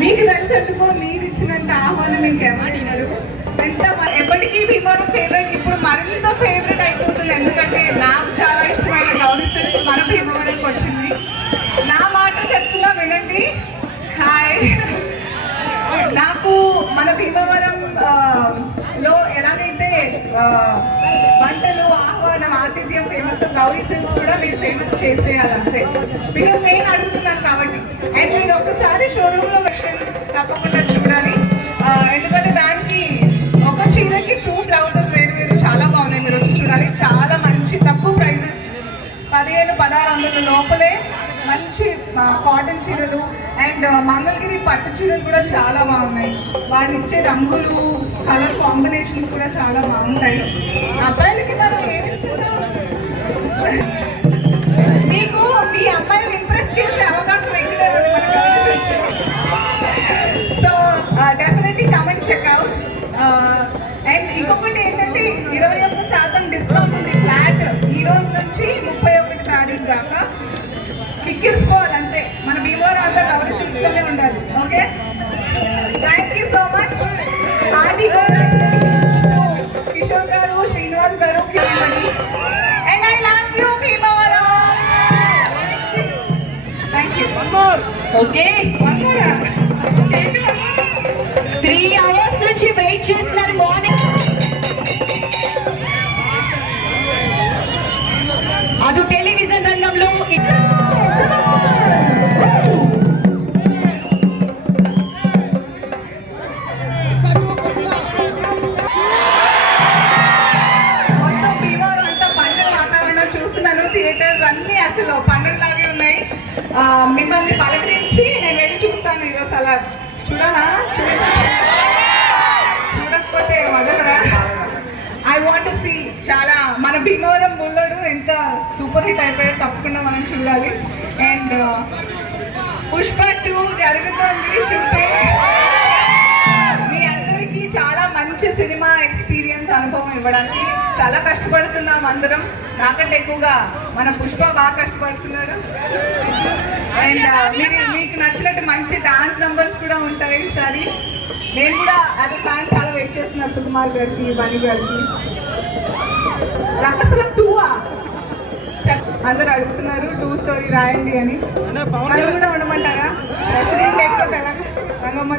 మీకు తెలిసేందుకు మీరు ఇచ్చినంత ఆహ్వానం ఇంకెవరు ఎంత ఎప్పటికీ భీమవరం ఫేవరెట్ ఇప్పుడు మరింత ఫేవరెట్ అయిపోతుంది. ఎందుకంటే నాకు చాలా ఇష్టమైన గౌరీ సిల్క్స్ మన భీమవరంకి వచ్చింది. నా మాట చెప్తున్నా వినండి. హాయ్ నాకు మన భీమవరం లో ఎలాగైతే వంటలు ఆహ్వానం ఆతిథ్యం ఫేమస్ గౌరీ సిల్క్స్ కూడా మీరు ఫేమస్ చేసేయాలంతే బికాస్ నేను అడుగుతున్నాను కాబట్టి. అండ్ మీరు ఒక్కసారి షోరూంలో వెర్షన్ తప్పకుండా అందులో లోపలే మంచి కాటన్ చీరలు అండ్ మంగళగిరి పట్టు చీరలు కూడా చాలా బాగున్నాయి. వాళ్ళు ఇచ్చే రంగులు కలర్ కాంబినేషన్స్ కూడా చాలా బాగుంటాయి. అబ్బాయిలకి మనం ఏమిస్తున్నాం మీకు మీ అమ్మాయిలు ఇంప్రెస్ చేసే అవకాశం ఎక్కడే so definitely comment check out and ఇంకొకటి ఏంటంటే ఓకే త్రీ అవర్స్ నుంచి వెయిట్ చేస్తున్నారు మార్నింగ్ అటు టెలివిజన్ రంగంలో ఇట్లా మిమ్మల్ని పలకరించి నేను వెళ్ళి చూస్తాను ఈరోజు అలా. చూడాలా? చూడకపోతే వదలరా? ఐ వాంట్ టు సీ చాలా మన భీమవరం బుల్లడు ఎంత సూపర్ హిట్ అయిపోయారు తప్పకుండా మనం చూడాలి. అండ్ uh, పుష్ప టూ జరుగుతుంది షూటింగ్ మీ అందరికీ చాలా మంచి సినిమా ఎక్స్పీరియన్స్ అనుభవం ఇవ్వడానికి చాలా కష్టపడుతున్నాం అందరం. నాకంటే ఎక్కువగా మన పుష్ప బాగా కష్టపడుతున్నాడు. అండ్ మీరు మీకు నచ్చినట్టు మంచి డాన్స్ నంబర్స్ కూడా ఉంటాయి ఈసారి నేను కూడా అది ఫ్యాన్ చాలా వెయిట్ చేస్తున్నాను సుకుమార్ గారికి బని గారికి. రంగస్థలం టూవా అందరు అడుగుతున్నారు టూ స్టోరీ రాయండి అని. కూడా ఉండమంటారా? ప్రెసిడెంట్ లేకపోతే రంగమ్మ